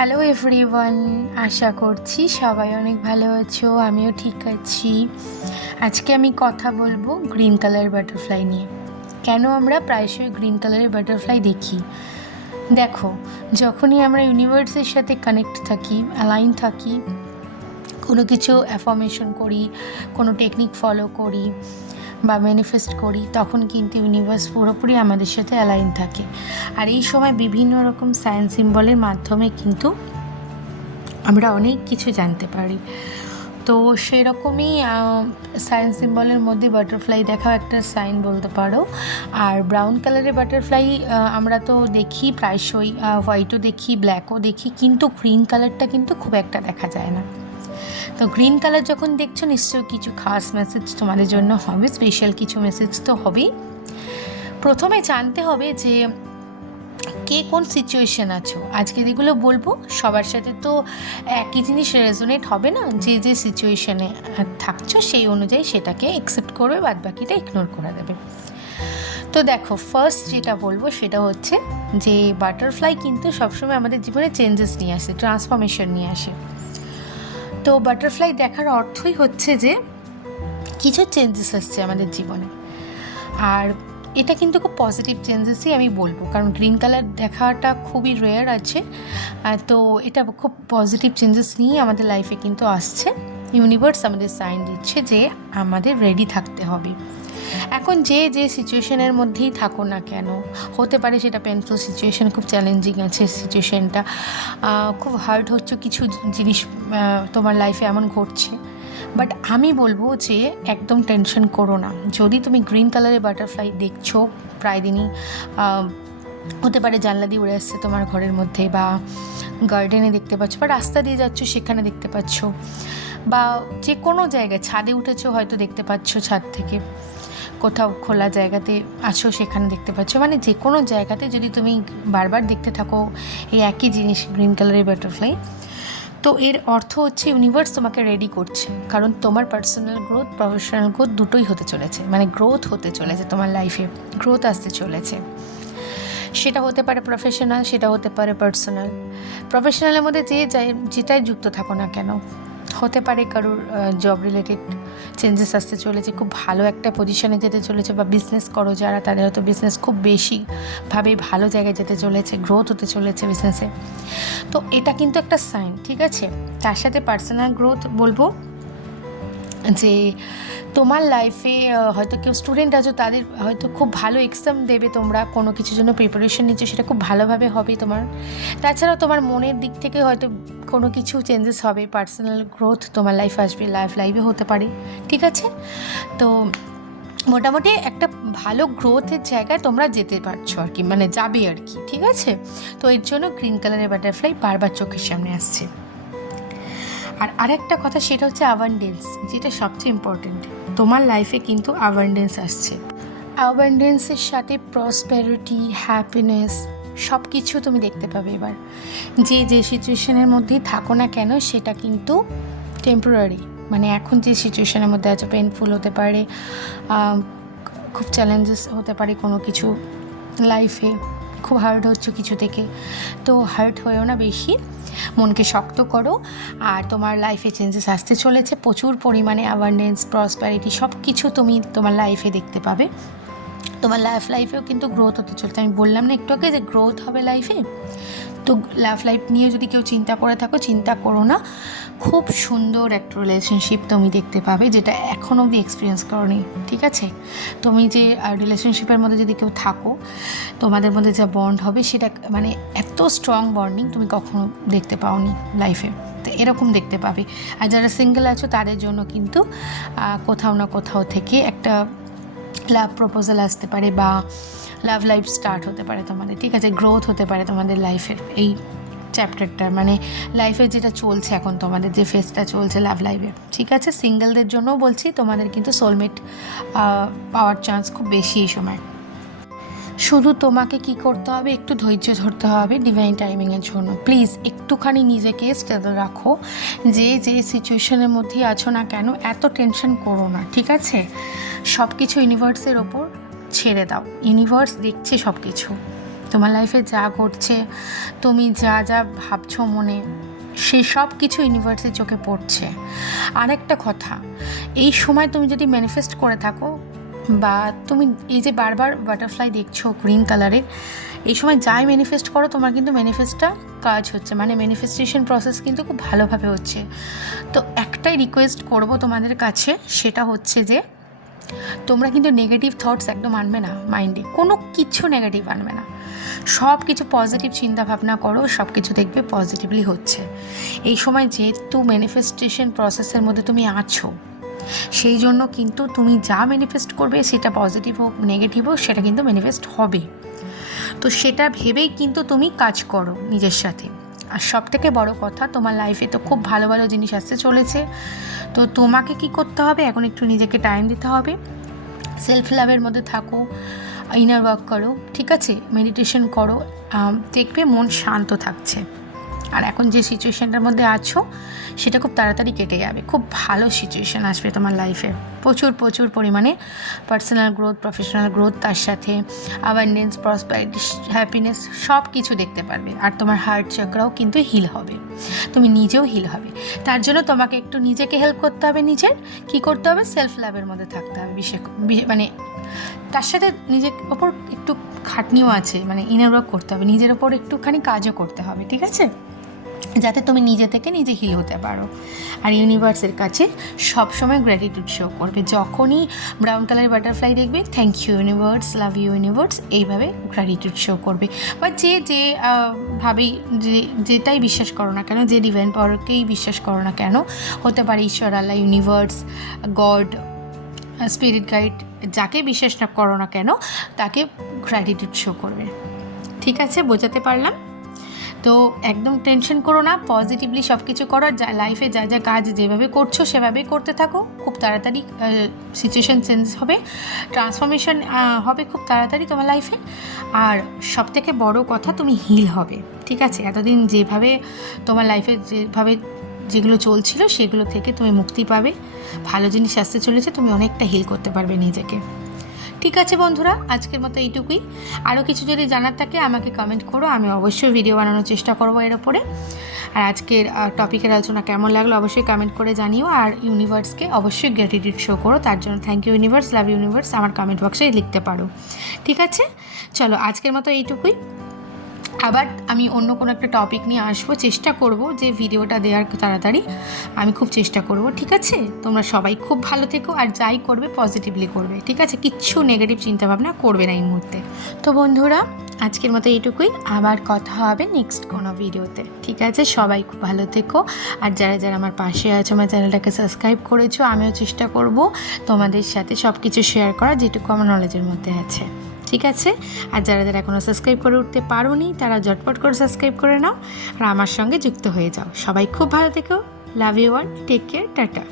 Hello everyone, আশা করছি সবাই অনেক ভালো আছো। আমিও ঠিক আছি। আজকে আমি কথা বলবো গ্রিন কালার বাটারফ্লাই নিয়ে। কেন আমরা প্রায়শই গ্রিন কালারের বাটারফ্লাই দেখি? দেখো, যখনই আমরা ইউনিভার্সের সাথে কানেক্ট থাকি, অ্যালাইন থাকি, কোনো কিছু অ্যাফার্মেশন করি, কোনো টেকনিক ফলো করি বা ম্যানিফেস্ট করি, তখন কিন্তু ইউনিভার্স পুরোপুরি আমাদের সাথে অ্যালাইন থাকে। আর এই সময় বিভিন্ন রকম সাইন সিম্বলের মাধ্যমে কিন্তু আমরা অনেক কিছু জানতে পারি। তো সেরকমই সাইন সিম্বলের মধ্যে বাটারফ্লাই দেখাও একটা সাইন বলতে পারো। আর ব্রাউন কালারের বাটারফ্লাই আমরা তো দেখি প্রায়শই, হোয়াইটও দেখি, ব্ল্যাকও দেখি, কিন্তু গ্রিন কালারটা কিন্তু খুব একটা দেখা যায় না। তো গ্রিন কালার যখন দেখছো, নিশ্চয়ই কিছু খাস মেসেজ তোমাদের জন্য হবে, স্পেশাল কিছু মেসেজ তো হবেই। প্রথমে জানতে হবে যে কে কোন সিচুয়েশন আছো। আজকে যেগুলো বলবো সবার সাথে তো একই জিনিস রেজোনেট হবে না। যে যে সিচুয়েশনে থাকছো সেই অনুযায়ী সেটাকে অ্যাকসেপ্ট করবে, বাদ বাকিটা ইগনোর করে দেবে। তো দেখো, ফার্স্ট যেটা বলবো সেটা হচ্ছে যে বাটারফ্লাই কিন্তু সবসময় আমাদের জীবনে চেঞ্জেস নিয়ে আসে, ট্রান্সফরমেশন নিয়ে আসে। তো বাটারফ্লাই দেখার অর্থই হচ্ছে যে কিছু চেঞ্জেস আসছে আমাদের জীবনে। আর এটা কিন্তু খুব পজিটিভ চেঞ্জেসই আমি বলবো, কারণ গ্রিন কালার দেখাটা খুবই রেয়ার আছে। তো এটা খুব পজিটিভ চেঞ্জেস নিয়েই আমাদের লাইফে কিন্তু আসছে। ইউনিভার্স আমাদের সাইন দিচ্ছে যে আমাদের রেডি থাকতে হবে। এখন যে যে সিচুয়েশনের মধ্যেই থাকো না কেন, হতে পারে সেটা পেনফুল সিচুয়েশন, খুব চ্যালেঞ্জিং আছে সিচুয়েশনটা, খুব হার্ড হচ্ছে, কিছু জিনিস তোমার লাইফে এমন ঘটছে। বাট আমি বলবো যে একদম টেনশন করো না। যদি তুমি গ্রিন কালারের বাটারফ্লাই দেখছো প্রায় দিনই, হতে পারে জানলা দিয়ে উড়ে আসছে তোমার ঘরের মধ্যে, বা গার্ডেনে দেখতে পাচ্ছ, বা রাস্তা দিয়ে যাচ্ছ সেখানে দেখতে পাচ্ছ, বা যে কোনো জায়গায় ছাদে উঠেছো হয়তো দেখতে পাচ্ছ, ছাদ থেকে কোথাও খোলা জায়গাতে আছো সেখানে দেখতে পাচ্ছ, মানে যে কোনো জায়গাতে যদি তুমি বারবার দেখতে থাকো এই একই জিনিস, গ্রিন কালারের বাটারফ্লাই, তো এর অর্থ হচ্ছে ইউনিভার্স তোমাকে রেডি করছে। কারণ তোমার পার্সোনাল গ্রোথ, প্রফেশনাল গ্রোথ দুটোই হতে চলেছে, মানে গ্রোথ হতে চলেছে, তোমার লাইফে গ্রোথ আসতে চলেছে। সেটা হতে পারে প্রফেশনাল, সেটা হতে পারে পার্সোনাল। প্রফেশনালের মধ্যে যেটাই যুক্ত থাকো না কেন, হতে পারে কারোর জব রিলেটেড চেঞ্জেস আসতে চলেছে, খুব ভালো একটা পজিশনে যেতে চলেছে, বা বিজনেস করো যারা, তাদের হয়তো বিজনেস খুব বেশিভাবে ভালো জায়গায় যেতে চলেছে, গ্রোথ হতে চলেছে বিজনেসে। তো এটা কিন্তু একটা সাইন, ঠিক আছে। তার সাথে পার্সোনাল গ্রোথ বলবো যে তোমার লাইফে হয়তো কেউ স্টুডেন্ট আছো, তাদের হয়তো খুব ভালো এক্সাম দেবে, তোমরা কোনো কিছুর জন্য প্রিপারেশন নিচ্ছ, সেটা খুব ভালোভাবে হবে তোমার। তাছাড়াও তোমার মনের দিক থেকে হয়তো কোনো কিছু চেঞ্জেস হবে, পার্সোনাল গ্রোথ তোমার লাইফে আসবে, লাইফে হতে পারে, ঠিক আছে। তো মোটামুটি একটা ভালো গ্রোথের জায়গায় তোমরা যেতে পারছো আর কি, মানে যাবে আর কি, ঠিক আছে। তো এর জন্য গ্রিন কালারের বাটারফ্লাই বারবার চোখের সামনে আসছে। আর আরেকটা কথা, সেটা হচ্ছে অ্যাবান্ডেন্স, যেটা সবচেয়ে ইম্পর্টেন্ট। তোমার লাইফে কিন্তু অ্যাবান্ডেন্স আসছে। অ্যাবান্ডেন্সের সাথে প্রসপেরিটি, হ্যাপিনেস সব কিছু তুমি দেখতে পাবে এবার। যে যে সিচুয়েশনের মধ্যেই থাকো না কেন, সেটা কিন্তু টেম্পোরারি। মানে এখন যে সিচুয়েশনের মধ্যে আছে, পেনফুল হতে পারে, খুব চ্যালেঞ্জেস হতে পারে কোনো কিছু লাইফে, খুব হার্ড হচ্ছে কিছু থেকে, তো হার্ট হয়েও না বেশি, মনকে শক্ত করো। আর তোমার লাইফে চেঞ্জেস আসতে চলেছে, প্রচুর পরিমাণে অ্যাবান্ডেন্স, প্রসপ্যারিটি সব কিছু তুমি তোমার লাইফে দেখতে পাবে। তোমার লাইফেও কিন্তু গ্রোথ হতে চলছে। আমি বললাম না একটু আগে যে গ্রোথ হবে লাইফে। তো লাইফ নিয়ে যদি কেউ চিন্তা করে থাকো, চিন্তা করো না, খুব সুন্দর একটা রিলেশনশিপ তুমি দেখতে পাবে, যেটা এখনও অবধি এক্সপিরিয়েন্স করোনি, ঠিক আছে। তুমি যে রিলেশনশিপের মধ্যে যদি কেউ থাকো, তোমাদের মধ্যে যা বন্ড হবে, সেটা মানে এত স্ট্রং বন্ডিং তুমি কখনো দেখতে পাওনি লাইফে, তো এরকম দেখতে পাবে। আর যারা সিঙ্গেল আছো তাদের জন্য কিন্তু কোথাও না কোথাও থেকে একটা লাভ প্রপোজাল আসতে পারে, বা লাভ লাইফ স্টার্ট হতে পারে তোমাদের, ঠিক আছে। গ্রোথ হতে পারে তোমাদের লাইফের এই চ্যাপ্টারটা, মানে লাইফে যেটা চলছে এখন, তোমাদের যে ফেজটা চলছে লাভ লাইফে, ঠিক আছে। সিঙ্গেলদের জন্যও বলছি, তোমাদের কিন্তু সোলমেট পাওয়ার চান্স খুব বেশি এই সময়। শুধু তোমাকে কি করতে হবে, একটু ধৈর্য ধরতে হবে ডিভাইন টাইমিংয়ের জন্য। প্লিজ একটুখানি নিজেকে স্টেবল রাখো। যে যে সিচুয়েশনের মধ্যেই আছো না কেন, এত টেনশন করো না, ঠিক আছে। সব কিছু ইউনিভার্সের ওপর ছেড়ে দাও, ইউনিভার্স দেখছে সব কিছু, তোমার লাইফে যা ঘটছে, তুমি যা যা ভাবছো মনে, সে সব কিছু ইউনিভার্সের চোখে পড়ছে। আরেকটা কথা, এই সময় তুমি যদি ম্যানিফেস্ট করে থাকো, বা তুমি এই যে বারবার বাটারফ্লাই দেখছো গ্রিন কালারের, এই সময় যাই ম্যানিফেস্ট করো তোমার কিন্তু ম্যানিফেস্টটা কাজ হচ্ছে, মানে ম্যানিফেস্টেশন প্রসেস কিন্তু খুব ভালোভাবে হচ্ছে। তো একটাই রিকোয়েস্ট করব তোমাদের কাছে, সেটা হচ্ছে যে তোমরা কিন্তু নেগেটিভ থটস একদম আনবে না মাইন্ডে, কোনো কিছু নেগেটিভ আনবে না, সব কিছু পজিটিভ চিন্তাভাবনা করো, সব কিছু দেখবে পজিটিভলি হচ্ছে। এই সময় যেহেতু ম্যানিফেস্টেশন প্রসেসের মধ্যে তুমি আছো, সেই জন্য কিন্তু তুমি যা ম্যানিফেস্ট করবে, সেটা পজিটিভ হোক নেগেটিভ হোক, সেটা কিন্তু ম্যানিফেস্ট হবে। তো সেটা ভেবেই কিন্তু তুমি কাজ করো নিজের সাথে। আর সবথেকে বড় কথা, তোমার লাইফে তো খুব ভালো ভালো জিনিস আসতে চলেছে। তো তোমাকে কি করতে হবে, এখন একটু নিজেকে টাইম দিতে হবে, সেলফ লাভের মধ্যে থাকো, ইনার ওয়ার্ক করো, ঠিক আছে, মেডিটেশন করো, দেখবে মন শান্ত থাকছে। আর এখন যে সিচুয়েশানটার মধ্যে আছো, সেটা খুব তাড়াতাড়ি কেটে যাবে, খুব ভালো সিচুয়েশান আসবে তোমার লাইফে, প্রচুর প্রচুর পরিমাণে পার্সোনাল গ্রোথ, প্রফেশনাল গ্রোথ, তার সাথে অ্যাবান্ডেন্স, প্রসপারিটি, হ্যাপিনেস, সব কিছু দেখতে পারবে। আর তোমার হার্ট চক্রাও কিন্তু হিল হবে, তুমি নিজেও হিল হবে। তার জন্য তোমাকে একটু নিজেকে হেল্প করতে হবে, নিজের কী করতে হবে, সেলফ লাভের মধ্যে থাকতে হবে, মানে তার সাথে নিজের ওপর একটু খাটনিও আছে, মানে ইনার ওয়ার্ক করতে হবে, নিজের ওপর একটুখানি কাজও করতে হবে, ঠিক আছে, যাতে তুমি নিজে থেকে নিজে হিল হতে পারো। আর ইউনিভার্সের কাছে সবসময় গ্র্যাটিটিউড শো করবে, যখনই ব্রাউন কালারের বাটারফ্লাই দেখবে, thank you universe, love you universe, এইভাবে গ্র্যাটিটিউড শো করবে। বা যে ভাবেই যেটাই বিশ্বাস করো না কেন, যে ডিভাইন পাওয়ারকেই বিশ্বাস করো না কেন, হতে পারে ঈশ্বর, আল্লাহ, ইউনিভার্স, গড, স্পিরিট গাইড, যাকে বিশ্বাস না করো না কেন, তাকে গ্র্যাটিটিউড শো করবে। ঠিক আছে, বোঝাতে পারলাম? তো একদম টেনশন করো না, পজিটিভলি সব কিছু করো, যা লাইফে যা যা কাজ যেভাবে করছো সেভাবেই করতে থাকো, খুব তাড়াতাড়ি সিচুয়েশান চেঞ্জ হবে, ট্রান্সফরমেশন হবে খুব তাড়াতাড়ি তোমার লাইফে। আর সবথেকে বড় কথা, তুমি হিল হবে, ঠিক আছে, এতদিন যেভাবে তোমার লাইফে যেগুলো চলছিল সেগুলো থেকে তুমি মুক্তি পাবে, ভালো জিনিস আসতে চলেছে, তুমি অনেকটা হিল করতে পারবে নিজেকে। ঠিক আছে বন্ধুরা, আজকের মতো এইটুকুই। আরও কিছু যদি জানার থাকে আমাকে কমেন্ট করো, আমি অবশ্যই ভিডিও বানানোর চেষ্টা করবো এর ওপরে। আর আজকের টপিকের আলোচনা কেমন লাগলো অবশ্যই কমেন্ট করে জানিও। আর ইউনিভার্সকে অবশ্যই গ্র্যাটিটিউড শো করো, তার জন্য thank you universe, love universe আমার কমেন্ট বক্সে লিখতে পারো। ঠিক আছে, চলো আজকের মতো এইটুকুই। আবার আমি অন্য কোনো একটা টপিক নিয়ে আসবো, চেষ্টা করব যে ভিডিওটা দেওয়ার তাড়াতাড়ি, আমি খুব চেষ্টা করব। ঠিক আছে, তোমরা সবাই খুব ভালো থেকো, আর যাই করবে পজিটিভলি করবে, ঠিক আছে, কিচ্ছু নেগেটিভ চিন্তাভাবনা করবে না এই মুহূর্তে। তো বন্ধুরা, আজকের মতো এইটুকুই, আবার কথা হবে নেক্সট কোনো ভিডিওতে। ঠিক আছে, সবাই খুব ভালো থেকো। আর যারা যারা আমার পাশে আছো, আমার চ্যানেলটাকে সাবস্ক্রাইব করেছো, আমিও চেষ্টা করব তোমাদের সাথে সব কিছু শেয়ার করা যেটুকু আমার নলেজের মধ্যে আছে। ঠিক আছে, আর যারা যারা এখনও সাবস্ক্রাইব করে উঠতে পারোনি, তারা ঝটপট করে সাবস্ক্রাইব করে নাও আর আমার সঙ্গে যুক্ত হয়ে যাও। সবাই খুব ভালো থেকো, love you all, take care, tata.